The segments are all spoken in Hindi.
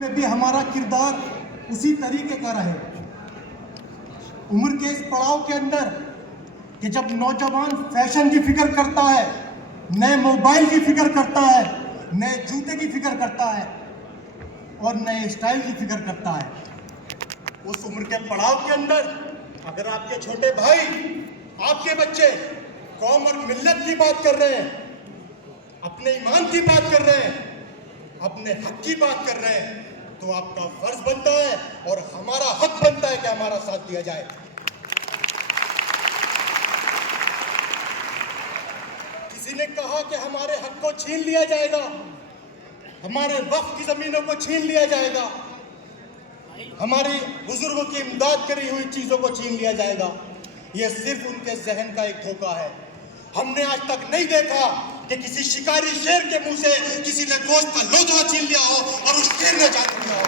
में भी हमारा किरदार उसी तरीके का रहे। उम्र के इस पड़ाव के अंदर कि जब नौजवान फैशन की फिक्र करता है, नए मोबाइल की फिक्र करता है, नए जूते की फिक्र करता है और नए स्टाइल की फिक्र करता है, उस उम्र के पड़ाव के अंदर अगर आपके छोटे भाई, आपके बच्चे कौम और मिल्लत की बात कर रहे हैं, अपने ईमान की बात कर रहे हैं, अपने हक की बात कर रहे हैं, तो आपका फर्ज बनता है और हमारा हक बनता है कि हमारा साथ दिया जाए। किसी ने कहा कि हमारे हक को छीन लिया जाएगा, हमारे वक्फ की जमीनों को छीन लिया जाएगा, हमारी बुजुर्गों की इमदाद करी हुई चीजों को छीन लिया जाएगा। यह सिर्फ उनके जहन का एक धोखा है। हमने आज तक नहीं देखा कि किसी शिकारी शेर के मुंह से किसी ने गोश्त का लोथड़ा छीन लिया हो और उस शेर ने जान लिया हो।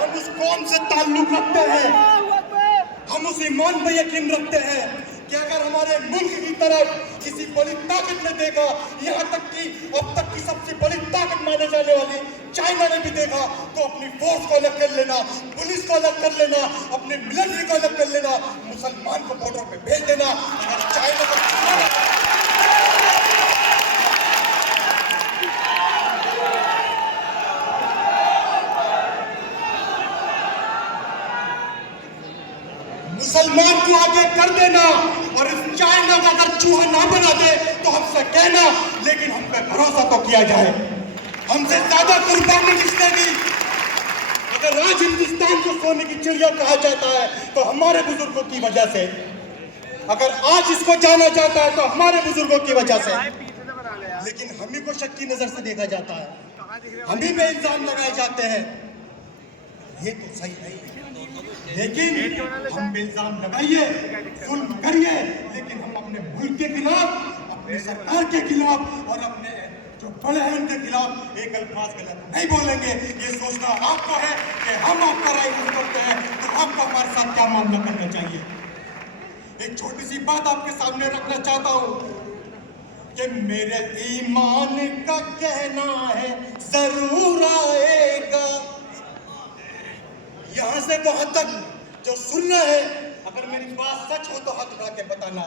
हम उस कौम से ताल्लुक रखते हैं, हम उस ईमान में यकीन रखते हैं कि अगर हमारे मुल्क की तरफ किसी बड़ी ताकत ने देखा, यहाँ तक कि अब तक की सबसे बड़ी ताकत माने जाने वाली चाइना ने भी देखा, तो अपनी फोर्स को अलग कर लेना, पुलिस को अलग कर लेना, अपने मिलिट्री को अलग कर लेना, मुसलमान को बॉर्डर पे भेज देना। अगर चाइना को मुसलमान को आगे कर देना और इस चाइना का अगर चूहा ना बना दे तो हमसे कहना, लेकिन हम पे भरोसा तो किया जाए। हमसे ज्यादा कुर्बानी किसने दी? अगर आज हिंदुस्तान को सोने की चिड़िया कहा जाता है तो हमारे बुजुर्गों की वजह से, अगर आज इसको जाना जाता है तो हमारे बुजुर्गों की वजह से, लेकिन हम ही को शक की नजर से देखा जाता है, हम ही पे इल्जाम लगाए जाते हैं। ये तो सही नहीं है, लेकिन हम इल्जाम लगाइए, जुल्म करिए, लेकिन हम अपने मुल्क के खिलाफ, अपने सरकार के खिलाफ और अपने जो बड़े हैं उनके खिलाफ एक अल्फाज गलत नहीं बोलेंगे। ये सोचना आपको है कि हम आपका राय करते हैं तो आपको हमारे साथ क्या मामला करना चाहिए। एक छोटी सी बात आपके सामने रखना चाहता हूं कि मेरे ईमान का कहना है जरूर आएगा। यहां से वहां तक जो सुनना है, अगर मेरी बात सच हो तो हाथ उठा के बताना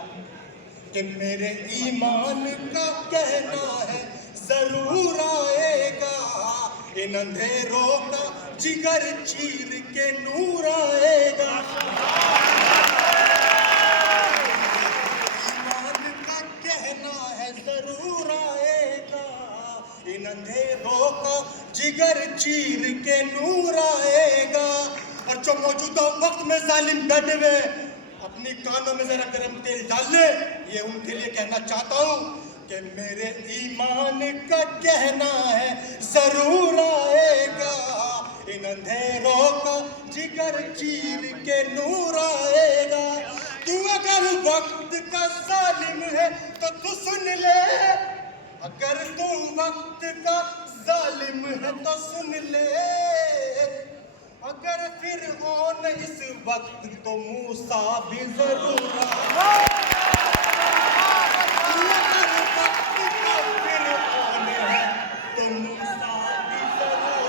कि मेरे ईमान का कहना है जरूर आएगा। इन अंधेरों का जिगर चीर के नूर आएगा। ईमान का कहना है जरूर आएगा। इन अंधेरों का जिगर चीर के नूर आएगा। और जो मौजूदा वक्त में जालिम बैठे हुए अपनी कानों में जरा गरम तेल डाल ले, ये उनके लिए कहना चाहता हूं कि मेरे ईमान का कहना है जरूर आएगा। इन अंधेरों का जिगर चीर के नूर आएगा। तू अगर वक्त का जालिम है तो तू सुन ले, अगर तू वक्त का जालिम है तो सुन ले, अगर फिर ऑन इस वक्त तो मूसा भी जरूर तो मूसा भी जरूर।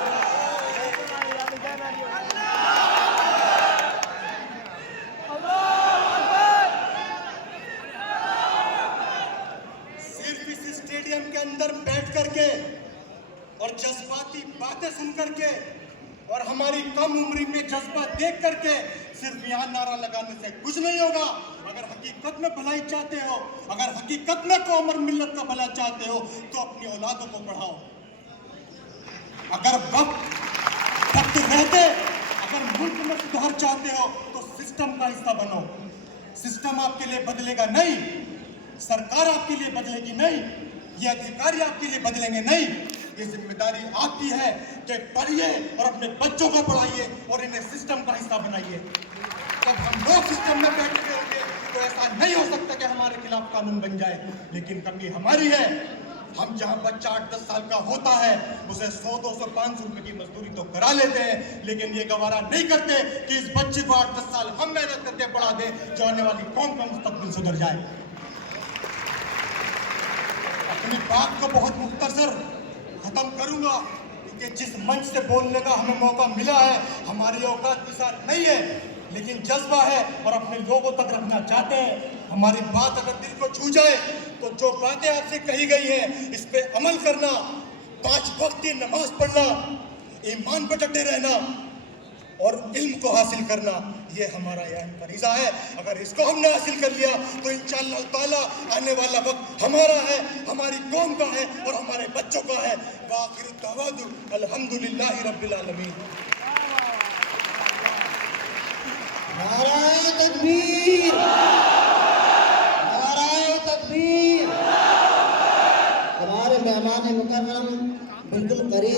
सिर्फ इस स्टेडियम के अंदर बैठ करके और जज्बाती बातें सुन करके और हमारी कम उम्री में जज्बा देख करके सिर्फ यहाँ नारा लगाने से कुछ नहीं होगा। अगर हकीकत में भलाई चाहते हो, अगर हकीकत में कौम और मिल्लत का भला चाहते हो तो अपनी औलादों को पढ़ाओ। अगर वक्त रहते अगर मुल्क में सुधार चाहते हो तो सिस्टम का हिस्सा बनो। सिस्टम आपके लिए बदलेगा नहीं, सरकार आपके लिए बदलेगी नहीं, ये अधिकारी आपके लिए बदलेंगे नहीं। ये जिम्मेदारी आपकी है कि पढ़िए और अपने बच्चों को पढ़ाइए और इन्हें सिस्टम का हिस्सा बनाइए। जब हम लोग सिस्टम में बैठे होंगे तो ऐसा नहीं हो सकता कि हमारे खिलाफ कानून बन जाए, लेकिन कमी हमारी है हम जहां बच्चा 8-10 साल का होता है उसे 100-200 500 रुपए की मजदूरी तो करा लेते हैं, लेकिन ये गवारा नहीं करते कि इस बच्चे को 8-10 साल हम मेहनत करके पढ़ा दे, जो आने वाली कौम का मुस्तकबिल सुधर जाए। अपनी बात को बहुत मुख्तसर खत्म करूंगा कि जिस मंच से बोलने का हमें मौका मिला है, हमारी औकात के साथ नहीं है, लेकिन जज्बा है और अपने लोगों तक रखना चाहते हैं। हमारी बात अगर दिल को छू जाए तो जो बातें आपसे कही गई हैं इस पे अमल करना, 5 वक्त की नमाज पढ़ना, ईमान पर डटे रहना और इल्म को हासिल करना, ये हमारा यह फरीज़ा है। अगर इसको हमने हासिल कर लिया तो इंशाअल्लाह ताला आने वाला वक्त हमारा है, हमारी कौम का है और हमारे बच्चों का है। वाखिर दावादु अल्हम्दुलिल्लाहि रब्बिल आलमीन। नाराए तकबीर, नाराए तकबीर। हमारे मेहमान मुकर्रम बिल्कुल करीब